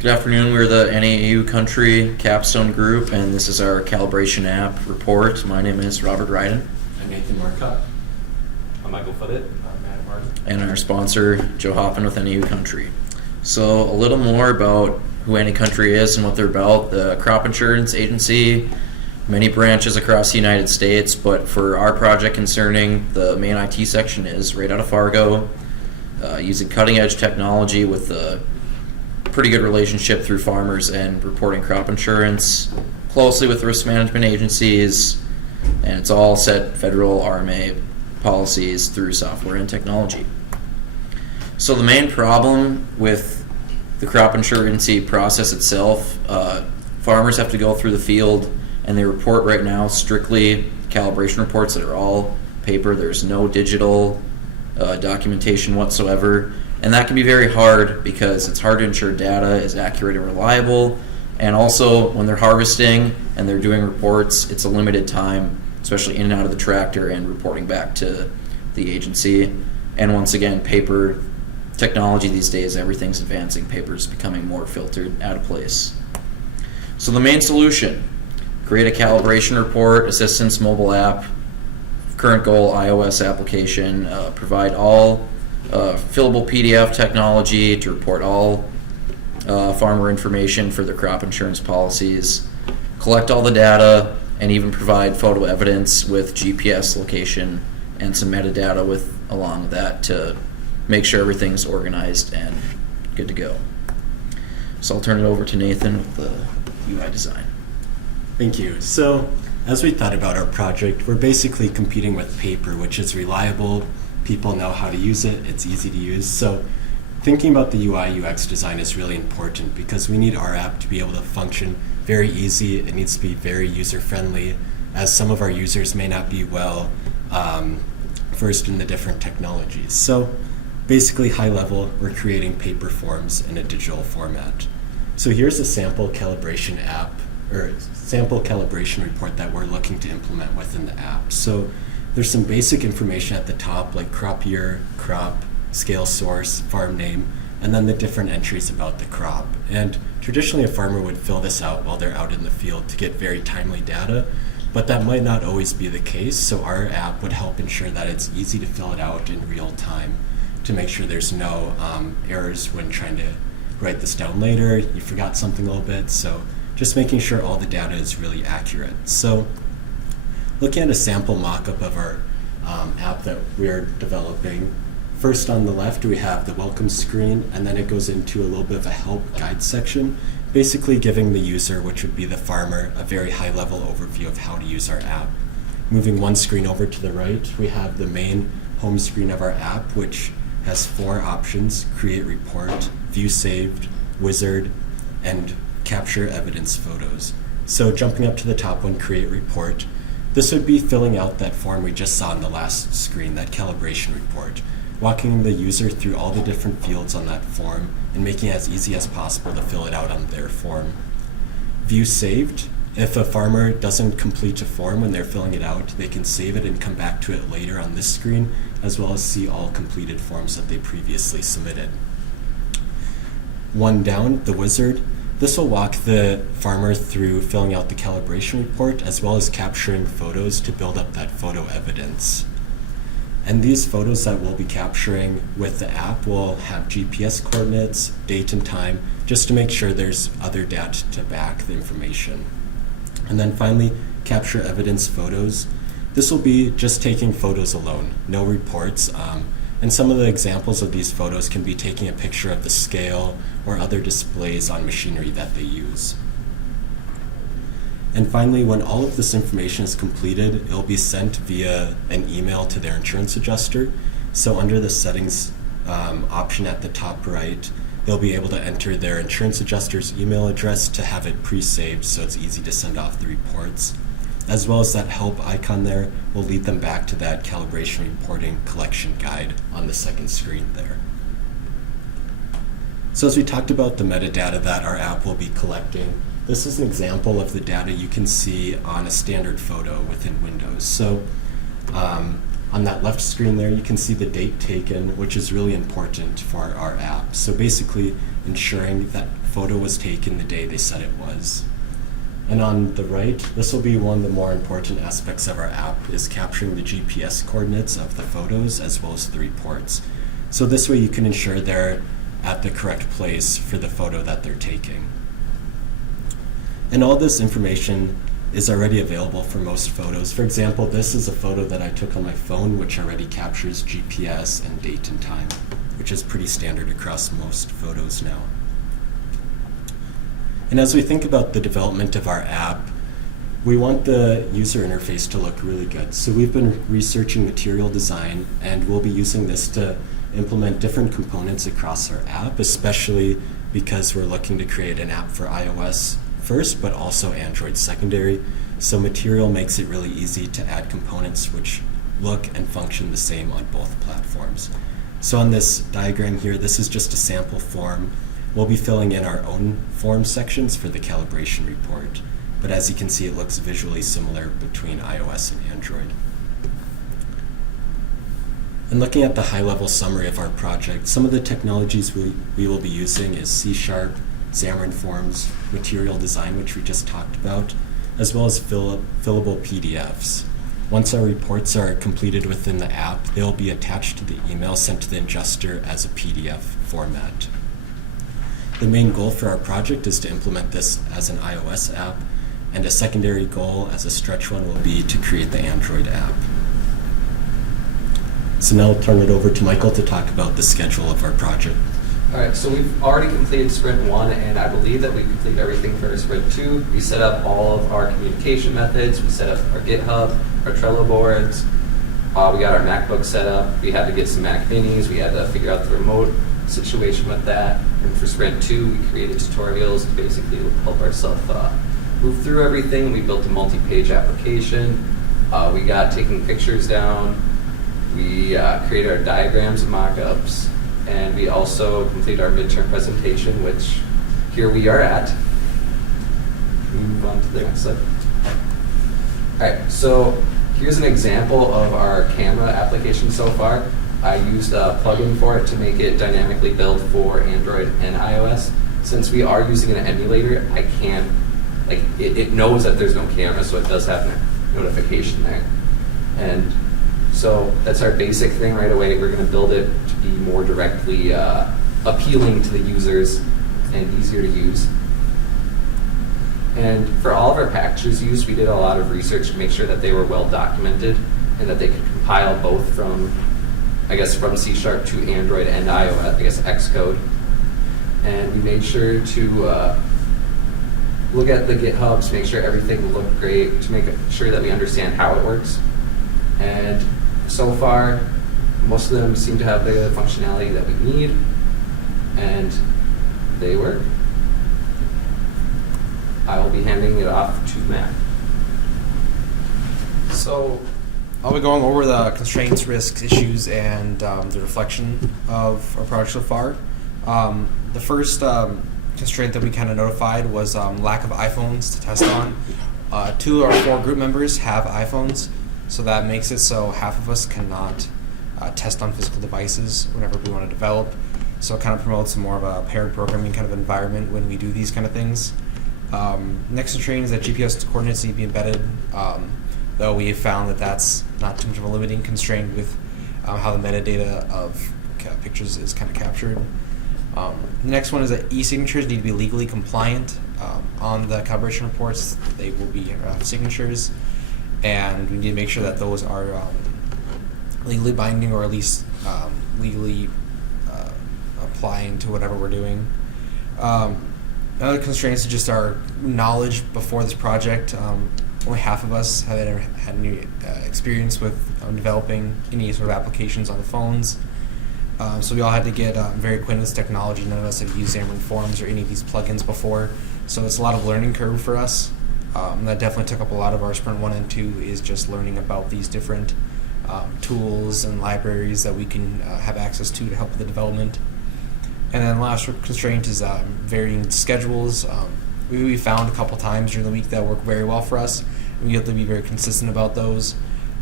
Good afternoon. We're the NAU Country Capstone Group, and this is our calibration app report. My name is Robert Ryden. I'm Nathan Marcotte. I'm Michael Foote. I'm Matt Martin. And our sponsor, Joe Hoffman with NAU Country. So a little more about who NAU Country is and what they're about. The crop insurance agency, many branches across the United States, but for our project concerning, the main IT section is right out of Fargo, using cutting edge technology with a pretty good relationship through farmers and reporting crop insurance, closely with risk management agencies, and it's all set federal RMA policies through software and technology. So the main problem with the crop insurance process itself, farmers have to go through the field and they report right now strictly calibration reports that are all paper. There's no digital documentation whatsoever. And that can be very hard because it's hard to ensure data is accurate and reliable. And also, when they're harvesting and they're doing reports, it's a limited time, especially in and out of the tractor and reporting back to the agency. And once again, paper technology these days, everything's advancing. Paper's becoming more filtered, out of place. So the main solution, create a calibration report, assistance mobile app, current goal iOS application, provide all fillable PDF technology to report all farmer information for their crop insurance policies, collect all the data, and even provide photo evidence with GPS location and some metadata along with that to make sure everything's organized and good to go. So I'll turn it over to Nathan with the UI design. Thank you. So, as we thought about our project, we're basically competing with paper, which is reliable. People know how to use it. It's easy to use. So thinking about the UI UX design is really important because we need our app to be able to function very easy. It needs to be very user-friendly, as some of our users may not be well versed in the different technologies. So basically, high level, we're creating paper forms in a digital format. So here's a sample calibration app, or sample calibration report that we're looking to implement within the app. So there's some basic information at the top, like crop year, crop, scale source, farm name, and then the different entries about the crop. And traditionally a farmer would fill this out while they're out in the field to get very timely data, but that might not always be the case, so our app would help ensure that it's easy to fill it out in real time to make sure there's no errors when trying to write this down later. You forgot something a little bit, so just making sure all the data is really accurate. So looking at a sample mock-up of our app that we're developing, first on the left we have the welcome screen, and then it goes into a little bit of a help guide section, basically giving the user, which would be the farmer, a very high-level overview of how to use our app. Moving one screen over to the right, we have the main home screen of our app, which has 4 options: create report, view saved, wizard, and capture evidence photos. So jumping up to the top one, create report, this would be filling out that form we just saw on the last screen, that calibration report, walking the user through all the different fields on that form and making it as easy as possible to fill it out on their form. View saved, if a farmer doesn't complete a form when they're filling it out, they can save it and come back to it later on this screen, as well as see all completed forms that they previously submitted. One down, the wizard. This will walk the farmer through filling out the calibration report as well as capturing photos to build up that photo evidence. And these photos that we'll be capturing with the app will have GPS coordinates, date and time, just to make sure there's other data to back the information. And then finally, capture evidence photos. This will be just taking photos alone, no reports. And some of the examples of these photos can be taking a picture of the scale or other displays on machinery that they use. And finally, when all of this information is completed, it'll be sent via an email to their insurance adjuster. So under the settings option at the top right, they'll be able to enter their insurance adjuster's email address to have it pre-saved so it's easy to send off the reports. As well as that help icon there will lead them back to that calibration reporting collection guide on the second screen there. So as we talked about the metadata that our app will be collecting, this is an example of the data you can see on a standard photo within Windows. So on that left screen there, you can see the date taken, which is really important for our app. So basically ensuring that photo was taken the day they said it was. And on the right, this will be one of the more important aspects of our app, is capturing the GPS coordinates of the photos as well as the reports. So this way you can ensure they're at the correct place for the photo that they're taking. And all this information is already available for most photos. For example, this is a photo that I took on my phone, which already captures GPS and date and time, which is pretty standard across most photos now. And as we think about the development of our app, we want the user interface to look really good. So we've been researching material design, and we'll be using this to implement different components across our app, especially because we're looking to create an app for iOS first, but also Android secondary. So material makes it really easy to add components which look and function the same on both platforms. So on this diagram here, this is just a sample form. We'll be filling in our own form sections for the calibration report. But as you can see, it looks visually similar between iOS and Android. And looking at the high-level summary of our project, some of the technologies we will be using is C#, Xamarin Forms, material design, which we just talked about, as well as fillable PDFs. Once our reports are completed within the app, they'll be attached to the email sent to the ingester as a PDF format. The main goal for our project is to implement this as an iOS app, and a secondary goal as a stretch one will be to create the Android app. So now I'll turn it over to Michael to talk about the schedule of our project. All right, so we've already completed Sprint 1, and I believe that we completed everything for Sprint 2. We set up all of our communication methods. We set up our GitHub, our Trello boards. We got our MacBook set up. We had to get some Mac Minis. We had to figure out the remote situation with that. And for Sprint 2, we created tutorials to basically help ourselves move through everything. We built a multi-page application. We got taking pictures down. We created our diagrams and mock-ups. And we also completed our midterm presentation, which here we are at. Can we move on to the next slide? All right, so here's an example of our camera application so far. I used a plugin for it to make it dynamically build for Android and iOS. Since we are using an emulator, I can't, it knows that there's no camera, so it does have a notification there. And so that's our basic thing right away. We're going to build it to be more directly appealing to the users and easier to use. And for all of our packages used, we did a lot of research to make sure that they were well documented and that they could compile both from C# to Android and iOS, Xcode. And we made sure to look at the GitHubs, make sure everything looked great, to make sure that we understand how it works. And so far, most of them seem to have the functionality that we need, and they work. I will be handing it off to Matt. So I'll be going over the constraints, risks, issues, and the reflection of our project so far. The first constraint that we kind of notified was lack of iPhones to test on. 2 of our 4 group members have iPhones, so that makes it so half of us cannot test on physical devices whenever we want to develop. So it kind of promotes more of a paired programming kind of environment when we do these kind of things. Next constraint is that GPS coordinates need to be embedded, though we have found that that's not too much of a limiting constraint with how the metadata of pictures is kind of captured. The next one is that e-signatures need to be legally compliant. On the calibration reports, they will be signatures, and we need to make sure that those are legally binding, or at least legally applying to whatever we're doing. Another constraint is just our knowledge before this project. Only half of us had any experience with developing any sort of applications on the phones. So we all had to get very acquainted with technology. None of us had used Xamarin Forms or any of these plugins before. So it's a lot of learning curve for us. That definitely took up a lot of our Sprint 1 and 2, is just learning about these different tools and libraries that we can have access to help with the development. And then last constraint is varying schedules. We found a couple times during the week that work very well for us. We have to be very consistent about those.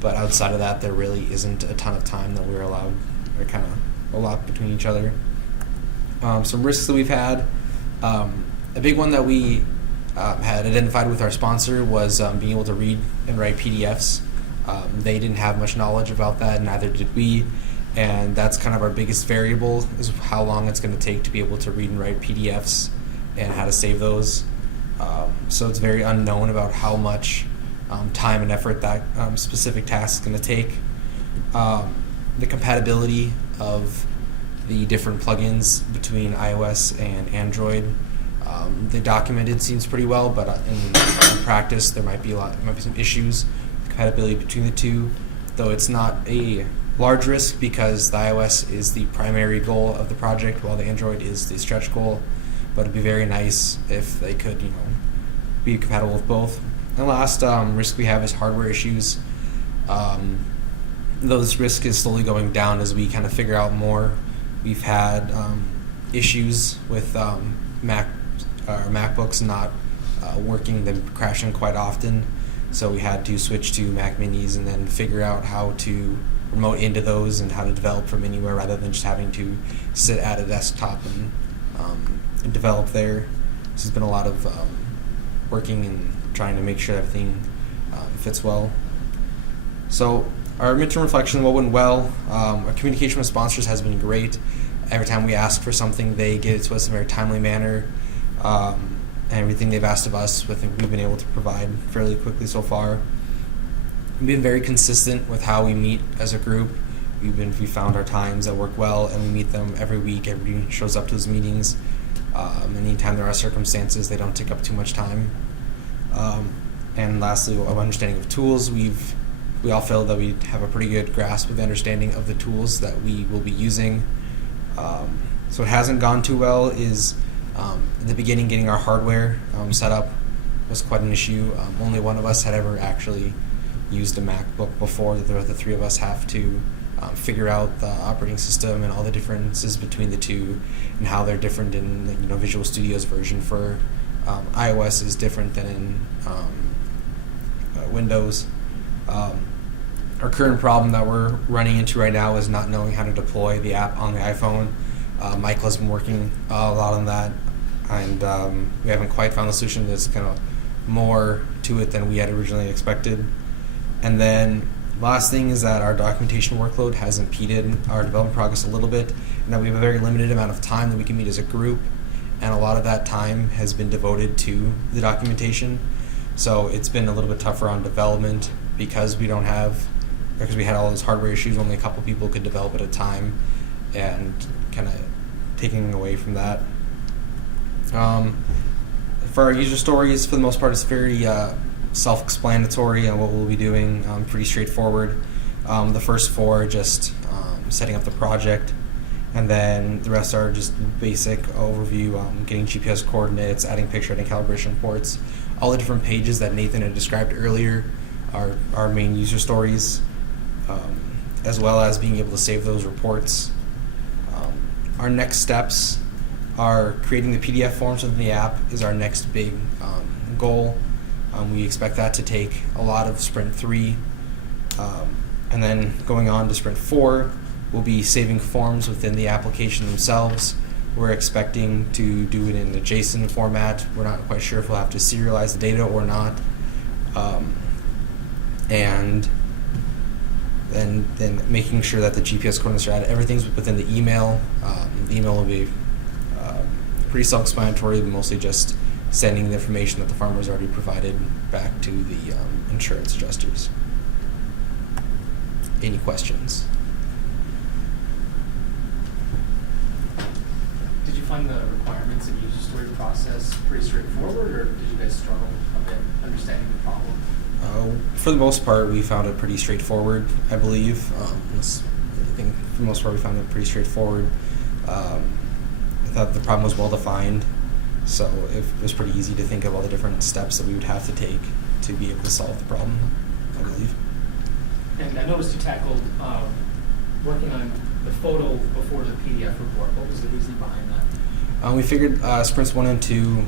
But outside of that, there really isn't a ton of time that we're allowed, or kind of a lot between each other. Some risks that we've had. A big one that we had identified with our sponsor was being able to read and write PDFs. They didn't have much knowledge about that, neither did we, and that's kind of our biggest variable, is how long it's going to take to be able to read and write PDFs and how to save those. So it's very unknown about how much time and effort that specific task is going to take. The compatibility of the different plugins between iOS and Android, they documented seems pretty well, but in practice there might be some issues with compatibility between the two. Though it's not a large risk because the iOS is the primary goal of the project, while the Android is the stretch goal. But it'd be very nice if they could, be compatible with both. And last risk we have is hardware issues. Though this risk is slowly going down as we kind of figure out more. We've had issues with MacBooks not working, them crashing quite often. So we had to switch to Mac Minis and then figure out how to remote into those and how to develop from anywhere rather than just having to sit at a desktop and develop there. This has been a lot of working and trying to make sure everything fits well. So our midterm reflection, what went well, our communication with sponsors has been great. Every time we ask for something, they get it to us in a very timely manner. And everything they've asked of us, we've been able to provide fairly quickly so far. We've been very consistent with how we meet as a group. We found our times that work well, and we meet them every week. Everybody shows up to those meetings. Anytime there are circumstances, they don't take up too much time. And lastly, our understanding of tools. We all feel that we have a pretty good grasp of the understanding of the tools that we will be using. So what hasn't gone too well is in the beginning, getting our hardware set up was quite an issue. Only one of us had ever actually used a MacBook before. The three of us have to figure out the operating system and all the differences between the two and how they're different in Visual Studio's version for iOS is different than in Windows. Our current problem that we're running into right now is not knowing how to deploy the app on the iPhone. Michael has been working a lot on that, and we haven't quite found the solution. There's kind of more to it than we had originally expected. And then last thing is that our documentation workload has impeded our development progress a little bit, and that we have a very limited amount of time that we can meet as a group, and a lot of that time has been devoted to the documentation. So it's been a little bit tougher on development because we had all those hardware issues. Only a couple people could develop at a time, and kind of taking away from that. For our user stories, for the most part, it's very self-explanatory on what we'll be doing, pretty straightforward. The first four are just setting up the project, and then the rest are just basic overview, getting GPS coordinates, adding picture, adding calibration ports. All the different pages that Nathan had described earlier are our main user stories, as well as being able to save those reports. Our next steps are creating the PDF forms within the app is our next big goal. We expect that to take a lot of Sprint 3. And then going on to Sprint 4, we'll be saving forms within the application themselves. We're expecting to do it in a JSON format. We're not quite sure if we'll have to serialize the data or not. And then making sure that the GPS coordinates are added. Everything's within the email. The email will be pretty self-explanatory, mostly just sending the information that the farmer's already provided back to the insurance adjusters. Any questions? Did you find the requirements and user story process pretty straightforward, or did you guys struggle a bit understanding the problem? For the most part, we found it pretty straightforward, I believe. I think for the most part, we found it pretty straightforward. I thought the problem was well defined, so it was pretty easy to think of all the different steps that we would have to take to be able to solve the problem, I believe. And I noticed you tackled working on the photo before the PDF report. What was the reason behind that? We figured sprints 1 and 2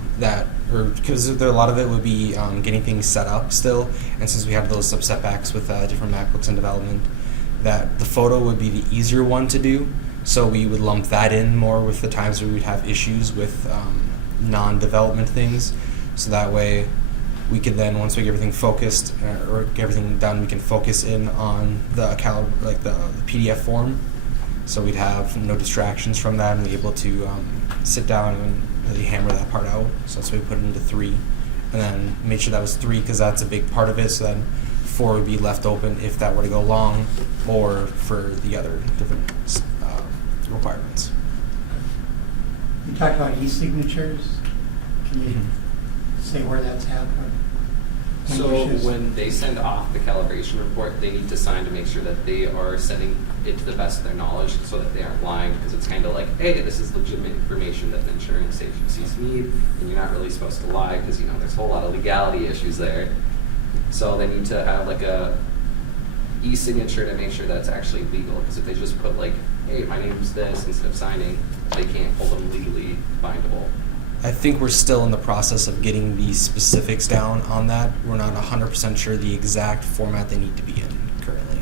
because a lot of it would be getting things set up still, and since we have those setbacks with different MacBooks in development, that the photo would be the easier one to do. So we would lump that in more with the times where we'd have issues with non-development things. So that way, we could then, once we get everything focused or get everything done, we can focus in on the PDF form. So we'd have no distractions from that and be able to sit down and really hammer that part out. So that's why we put it into 3. And then made sure that was 3 because that's a big part of it. So then 4 would be left open if that were to go long or for the other different requirements. You talked about e-signatures. Can you say where that's at? So when they send off the calibration report, they need to sign to make sure that they are sending it to the best of their knowledge so that they aren't lying, because it's kind of like, hey, this is legitimate information that the insurance agencies need, and you're not really supposed to lie because, you know, there's a whole lot of legality issues there. So they need to have like a e-signature to make sure that it's actually legal, because if they just put like, hey, my name's this instead of signing, they can't hold them legally bindable. I think we're still in the process of getting the specifics down on that. We're not 100% sure the exact format they need to be in currently.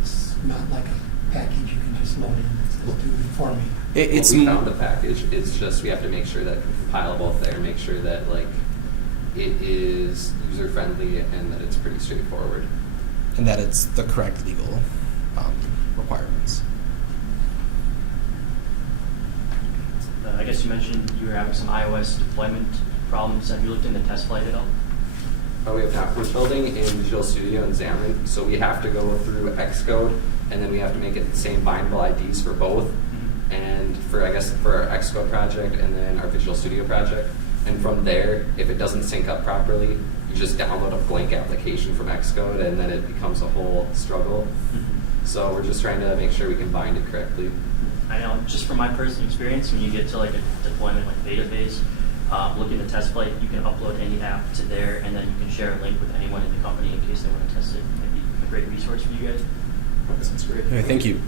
It's not like a package you can just load in. It says do it for me. It's We found a package. It's just we have to make sure that it's compilable there, make sure that like it is user friendly and that it's pretty straightforward. and that it's the correct legal requirements. I guess you mentioned you were having some iOS deployment problems. Have you looked into test flight at all? Oh, we have not. We're building in Visual Studio and Xamarin, so we have to go through Xcode, and then we have to make it the same bindable IDs for both. And for, I guess, for our Xcode project and then our Visual Studio project. And from there, if it doesn't sync up properly, you just download a blank application from Xcode, and then it becomes a whole struggle. So we're just trying to make sure we can bind it correctly. I know, just from my personal experience, when you get to like a deployment like beta phase, looking at test flight, you can upload any app to there, and then you can share a link with anyone in the company in case they want to test it. It might be a great resource for you guys. That sounds great. Anyway, thank you.